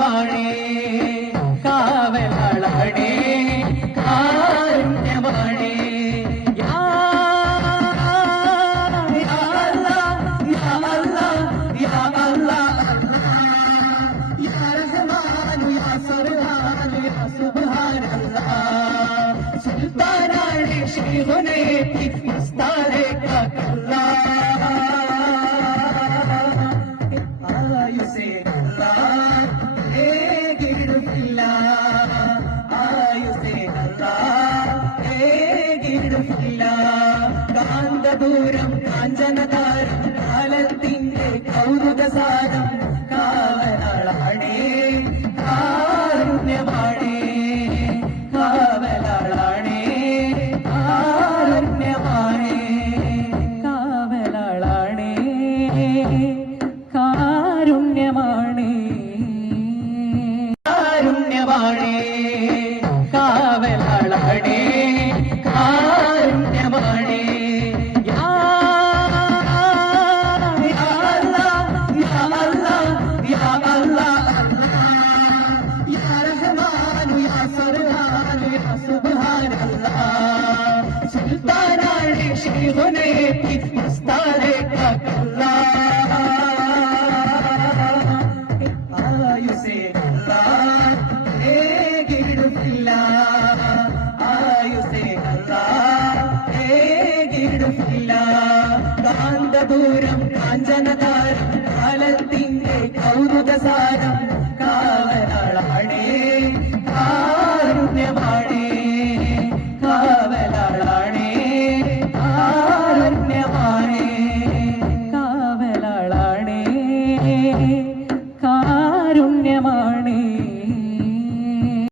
കാരുണ്യവാണേ കാവലാളാണേ കാരുണ്യവാണേ യാ അല്ലാഹ് യാ അല്ലാഹ് യാ അല്ലാഹ് യാ റഹ്മാൻ യാ സർവാൻ യാ സുബ്ഹാനല്ലാഹ് സുൽത്താനാണ് ശൈഖുനേ മസ്താനെ കാക്കല്ലാ കാന്തദൂരം കാഞ്ചനതാരം കാലത്തിന്റെ കൗതുകസാരം കാവലാളാണേ കാരുണ്യവാണേ കാവലാളാണേ കാരുണ്യവാണേ കാവലാളാണേ കാരുണ്യവാണേ കാരുണ്യവാണേ കാവലാളാണേ കാരുണ്യവാണേ സുൽത്താനാണ് ശൈഖുനേ മസ്താനെ കാക്കല്ലാ ആയുസേ അല്ലാഹ് ഏകിടുന്നില്ല ആയുസേ അല്ലാഹ് ഏകിടുന്നില്ല കാന്തദൂരം കാഞ്ചനതാരം കാലത്തിന്റെ കൗതുകസാരം കാവലാളാണേ കാരുണ്യവാണേ കാവലാളാണേ കാരുണ്യവാണേ കാവലാളാണേ കാരുണ്യവാണേ